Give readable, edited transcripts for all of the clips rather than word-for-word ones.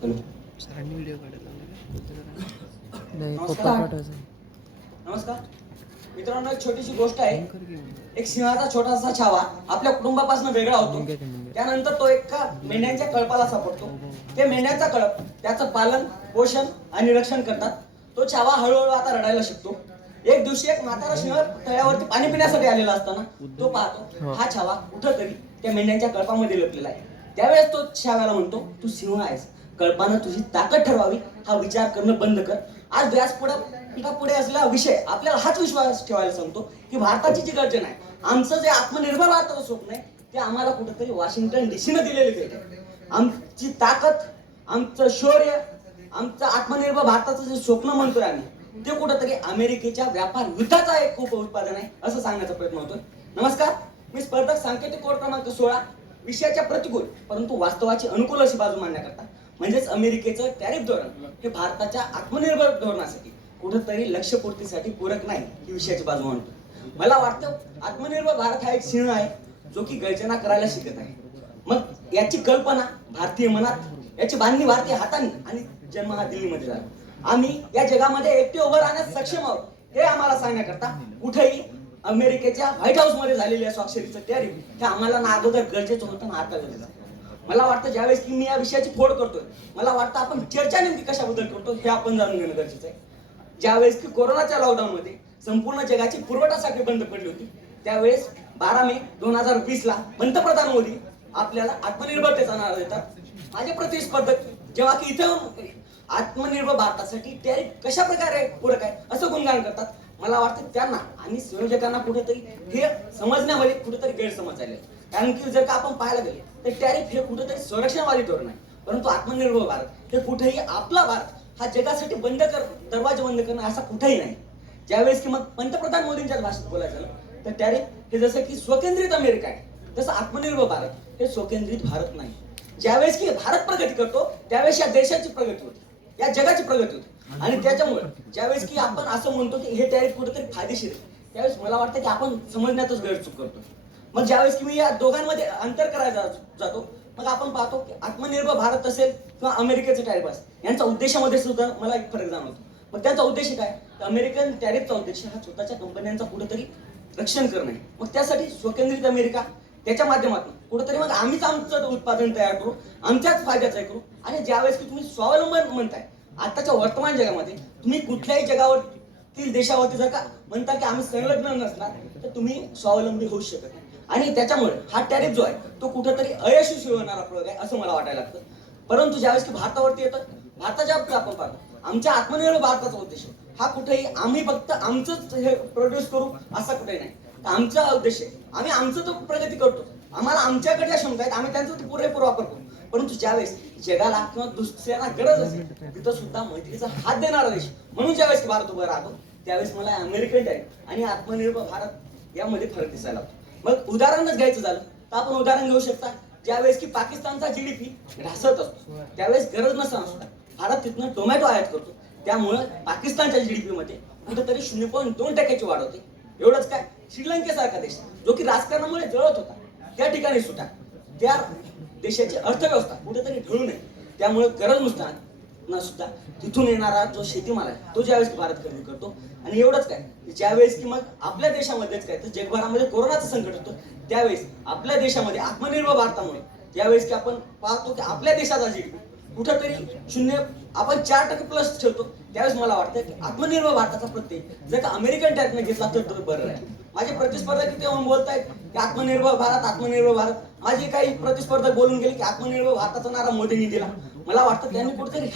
सरांनी व्हिडिओ काढला नाही नमस्कार मित्रांनो, एक छोटीशी गोष्ट आहे. एक सिंहाचा छोटासा छावा आपल्या कुटुंबापासून वेगळा होतो. त्यानंतर तो एका मेंढ्यांच्या कळपाला सापडतो. ते मेंढ्यांचा कळप त्याचं पालन पोषण आणि रक्षण करतात. तो छावा हळूहळू आता रडायला शिकतो. एक दिवशी एक म्हातारा सिंह तळ्यावरती पाणी पिण्यासाठी आलेला असताना तो पाहतो हा छावा कुठंतरी त्या मेंढ्यांच्या कळपामध्ये लपलेला आहे. त्यावेळेस तो छाव्याला म्हणतो, तू सिंह आहेस, कळपानं तुझी ताकद ठरवावी हा विचार करणं बंद कर. आज व्यासपीठापुढे असलेला विषय आपल्याला हाच विश्वास ठेवायला सांगतो की भारताची जी गर्जना आहे, आमचं जे आत्मनिर्भर भारताचं स्वप्न आहे, ते आम्हाला कुठेतरी वॉशिंग्टन डीसीनं दिलेले भेट आहे. आमची ताकद, आमचं शौर्य, आमचं आत्मनिर्भर भारताचं जे स्वप्न म्हणतोय आम्ही, ते कुठेतरी अमेरिकेच्या व्यापार युद्धाचा एक खूप उत्पादन आहे असं सांगण्याचा प्रयत्न होतोय. नमस्कार, मी स्पर्धक सांकेतिक कोड क्रमांक 16 विषयाच्या प्रतिकूल परंतु वास्तवाची अनुकूल अशी बाजू मांडण्याकरता, म्हणजेच अमेरिकेचं टॅरिफ धोरण हे भारताच्या आत्मनिर्भर धोरणासाठी कुठेतरी लक्ष्यपूर्तीसाठी पूरक नाही ही विषयाची बाजू मांडतो. मला वाटतं आत्मनिर्भर भारत हा एक सिंह आहे जो की गर्जना करायला शिकत आहे. मग याची कल्पना भारतीय मनात, याची बांधणी भारतीय हाताने आणि जन्म हा दिल्लीमध्ये झाला. आम्ही या जगामध्ये एकटे उभं राहण्यास सक्षम आहोत हे आम्हाला सांगण्याकरता कुठेही अमेरिकेच्या व्हाईट हाऊस मध्ये झालेल्या स्वाक्षरीचं टॅरिफ हे आम्हाला ना अगोदर गरजेचं होतं ना आता गरजेचं. मला वाटतं ज्यावेळेस की मी या विषयाची फोड करतोय, मला वाटतं आपण चर्चा नेमकी कशाबद्दल करतो हे आपण जाणून घेणं गरजेचं आहे. ज्यावेळेस की कोरोनाच्या लॉकडाऊन मध्ये संपूर्ण जगाची पुरवठा साखळी बंद पडली होती, त्यावेळेस 12 मे 2020 ला पंतप्रधान मोदी आपल्याला आत्मनिर्भरतेचा नारा देतात. माझे प्रतिस्पर्धक जेव्हा की इथे आत्मनिर्भर भारतासाठी टॅरिफ कशा प्रकारे पूरक आहे असं गुणगान करतात, मला वाटतं त्यांना आणि संयोजकांना कुठेतरी हे समजण्यामध्ये कुठेतरी गैरसमज झाले. कारण की जर का आपण पाहायला गेले तर टॅरिफ हे कुठेतरी संरक्षणवादी धोरण आहे, परंतु आत्मनिर्भर भारत हे कुठेही आपला भारत हा जगासाठी दरवाजे बंद करणं असा कुठेही नाही. ज्यावेळेस की मग पंतप्रधान मोदींच्या भाषेत बोलायचं झालं तर टॅरिफ हे जसं की स्वकेंद्रित अमेरिका आहे, तसं आत्मनिर्भर भारत हे स्वकेंद्रित भारत नाही. ज्यावेळेस की भारत प्रगती करतो त्यावेळेस या देशाची प्रगती होती, या जगाची प्रगती होती. आणि त्याच्यामुळे ज्यावेळेस की आपण असं म्हणतो की हे टॅरिफ कुठेतरी फायदेशीर आहे, त्यावेळेस मला वाटतं की आपण समजण्यातच गैरचूक करतो. मग ज्यावेळेस की मी या दोघांमध्ये अंतर करायला जातो, मग आपण पाहतो की आत्मनिर्भर भारत असेल किंवा अमेरिकेचं टॅरिफ असेल, यांचा उद्देशामध्ये सुद्धा मला एक फरक जाणवतो. मग त्यांचा उद्देश काय, तर अमेरिकन टॅरिफचा उद्देश हा स्वतःच्या कंपन्यांचा कुठेतरी रक्षण करणे. मग त्यासाठी स्वकेंद्रित अमेरिका त्याच्या माध्यमातून कुठेतरी मग आम्हीच आमचं उत्पादन तयार करू, आमच्याच फायद्याचं करू. आणि ज्यावेळेस की तुम्ही स्वावलंबन म्हणताय, आताच्या वर्तमान जगामध्ये तुम्ही कुठल्याही जगावरतील देशावरती जर का म्हणता की आम्ही संलग्न नसणार तर तुम्ही स्वावलंबी होऊ शकत नाही. आणि त्याच्यामुळे हा टॅरिफ जो आहे तो कुठेतरी अयशस्वी होणारा प्रयोग आहे असं मला वाटायला लागतं. परंतु ज्यावेळेस की भारतावरती येतं, भारताच्या बाबतीत आपण पाहतो आमच्या आत्मनिर्भर भारताचा उद्देश हा कुठेही आम्ही फक्त आमचंच हे प्रोड्यूस करू असा कुठेही नाही. आमचा उद्देश आहे आम्ही आमचं तो प्रगती करतो, आम्हाला आमच्याकडे ज्या क्षमता आहेत आम्ही त्यांचा पुरेपूर वापर करू. परंतु ज्यावेळेस जगाला किंवा दुसऱ्यांना गरज असेल तिथं सुद्धा मैत्रीचा हात देणारा देश म्हणून ज्यावेळेस भारत उभा राहतो, त्यावेळेस मला अमेरिकन टॅरिफ आणि आत्मनिर्भर भारत यामध्ये फरक दिसायला लागतो. मग उदाहरणच घ्यायचं झालं तर आपण उदाहरण घेऊ शकता, ज्यावेळेस की पाकिस्तानचा जीडीपी ढासळत असतो त्यावेळेस गरज नसताना भारत तिथनं टोमॅटो आयात करतो, त्यामुळे पाकिस्तानच्या जीडीपी मध्ये कुठेतरी 0.2% वाढ होते. एवढंच काय, श्रीलंकेसारखा देश जो की राजकारणामुळे जळत होता त्या ठिकाणी सुद्धा त्या देशाची अर्थव्यवस्था कुठेतरी ढळू नये, त्यामुळे गरज नसताना सुद्धा तिथून येणारा जो शेतीमाल आहे तो ज्यावेळेस भारत खरेदी करतो. आणि एवढंच काय, ज्यावेळेस की मग आपल्या देशामध्येच काय तर जगभरामध्ये कोरोनाचं संकट होतं, त्यावेळेस आपल्या देशामध्ये आत्मनिर्भर भारतामुळे ज्यावेळेस की आपण पाहतो की आपल्या देशाचा जीडीपी कुठेतरी 4% प्लस ठेवतो, त्यावेळेस मला वाटतं की आत्मनिर्भर भारताचा प्रत्यय जर का अमेरिकन टॅरिफने घेतला तर बरं राहील. माझे प्रतिस्पर्धक किती बोलतायत की आत्मनिर्भर भारत आत्मनिर्भर भारत, माझे काही प्रतिस्पर्धक बोलून गेले की आत्मनिर्भर भारताचा नारा मोदींनी दिला. मला वाटतं त्यांनी कुठेतरी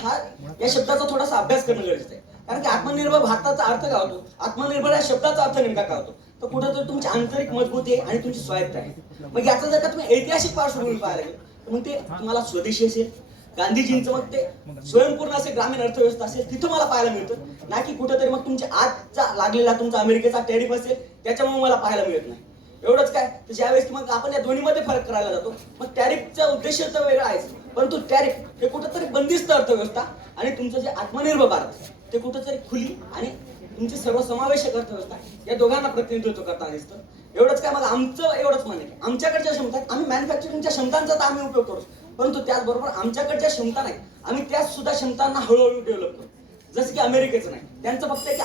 या शब्दाचा थोडासा अभ्यास करणं गरजेचं आहे. कारण की आत्मनिर्भर भारताचा अर्थ काय होतो, आत्मनिर्भर या शब्दाचा अर्थ नेमका काय होतो, तर कुठेतरी तुमची आंतरिक मजबूती आहे आणि तुमची स्वायत्ता आहे. मग याचा जर का तुम्ही ऐतिहासिक पार्श्वभूमी पाहायला गेलं तर मग ते तुम्हाला स्वदेशी असेल, गांधीजींचं मग ते स्वयंपूर्ण असे ग्रामीण अर्थव्यवस्था असेल तिथं मला पाहायला मिळतं, ना की कुठेतरी मग तुमच्या आजचा लागलेला तुमचा अमेरिकेचा टॅरिफ असेल त्याच्यामुळे मला पाहायला मिळत नाही. एवढंच काय, तर ज्यावेळेस की मग आपण या दोन्हीमध्ये फरक करायला जातो, मग टॅरिफचा उद्देश तर वेगळा आहेच, परंतु टॅरिफ हे कुठेतरी बंदिस्त अर्थव्यवस्था आणि तुमचं जे आत्मनिर्भर भारत ते कुठेतरी खुली आणि तुमची सर्वसमावेशक अर्थव्यवस्था या दोघांना प्रतिनिधित्व करताना दिसतं. एवढंच काय, मग आमचं एवढंच म्हणणं आहे आमच्याकडच्या क्षमता आम्ही मॅन्युफॅक्चरिंगच्या क्षमतांचा तर आम्ही उपयोग करू, परंतु त्याचबरोबर आमच्याकडच्या क्षमता नाही, आम्ही त्या सुद्धा क्षमतांना हळूहळू डेव्हलप करतो. जसं की अमेरिकेचं नाही, त्यांचं फक्त आहे की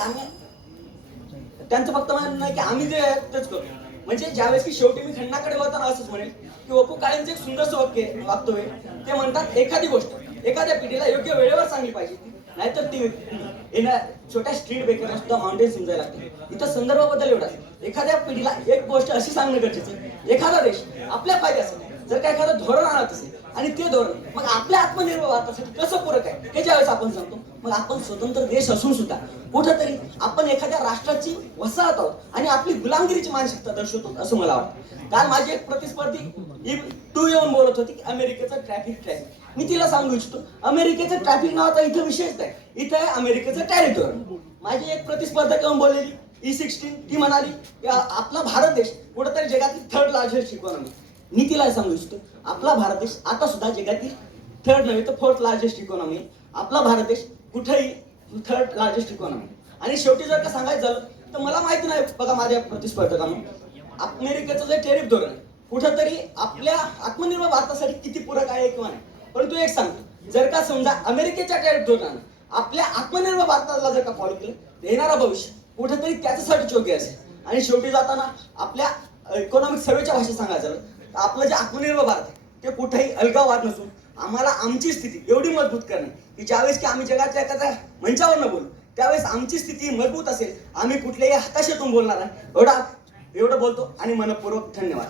म्हणणं नाही की आम्ही जे आहे तेच करतो. म्हणजे ज्यावेळेस की शेवटी मी खंडाकडे वळताना असंच म्हणेल की ओपू काळेंचं एक सुंदरसं वाक्य ते म्हणतात, एखादी गोष्ट एखाद्या पिढीला योग्य वेळेवर सांगली पाहिजे, नाहीतर ती येण्या छोट्या स्ट्रीट बेकरला सुद्धा माउंटेन समजायला लागते. इथं संदर्भाबद्दल एवढाच, एखाद्या पिढीला एक गोष्ट अशी सांगणं गरजेचं आहे, एखादा देश आपल्या फायद्यासाठी जर का एखादं धोरण आणत असेल आणि ते धोरण मग आपल्या आत्मनिर्भर भारतासाठी कसं पूरक आहे हे ज्यावेळेस आपण सांगतो, मग आपण स्वतंत्र देश असून सुद्धा कुठंतरी आपण एखाद्या राष्ट्राची वसाहत आहोत आणि आपली गुलामगिरीची मानसिकता दर्शवतो असं मला वाटतं. काल माझी एक प्रतिस्पर्धी तू येऊन बोलत होती की अमेरिकेचं ट्रॅफिक. मी तिला सांगू इच्छितो, अमेरिकेचं ट्रॅफिक नावाचा इथं विषयच नाही, इथं आहे अमेरिकेचं टेरिटोरी. माझी एक प्रतिस्पर्धक येऊन बोललेली E16, ती म्हणाली आपला भारत देश कुठेतरी जगातील 3rd लार्जेस्ट इकॉनॉमी. मी तिला सांगू इच्छितो, आपला भारत देश आता सुद्धा जगातील 3rd नव्हे तर 4th लार्जेस्ट इकॉनॉमी आहे. आपला भारत देश कुठेही 3rd लार्जेस्ट इकॉनॉमी. आणि शेवटी जर का सांगायचं झालं तर मला माहिती नाही बघा माझ्या प्रतिस्पर्धकांना अमेरिकेचं जे टेरिफ धोरण आहे कुठंतरी आपल्या आत्मनिर्भर भारतासाठी किती पूरक आहे किंवा नाही. परंतु एक सांगतो, जर का समजा अमेरिकेच्या टेरिफ धोरणानं आपल्या आत्मनिर्भर भारताला जर का फॉलो केलं, येणारा भविष्य कुठेतरी त्याच्यासाठी योग्य असेल. आणि शेवटी जाताना आपल्या इकॉनॉमिक सर्वेच्या भाषेत सांगायचं झालं तर आपलं जे आत्मनिर्भर भारत आहे ते कुठेही अलगावाद नसून आम्हाला आमची स्थिती एवढी मजबूत करणे की ज्यावेळेस की आम्ही जगाच्या एखाद्या मंचावर न बोलू त्यावेळेस आमची स्थिती मजबूत असेल, आम्ही कुठल्याही हताशेतून बोलणार नाही. एवढं बोलतो आणि मनपूर्वक धन्यवाद.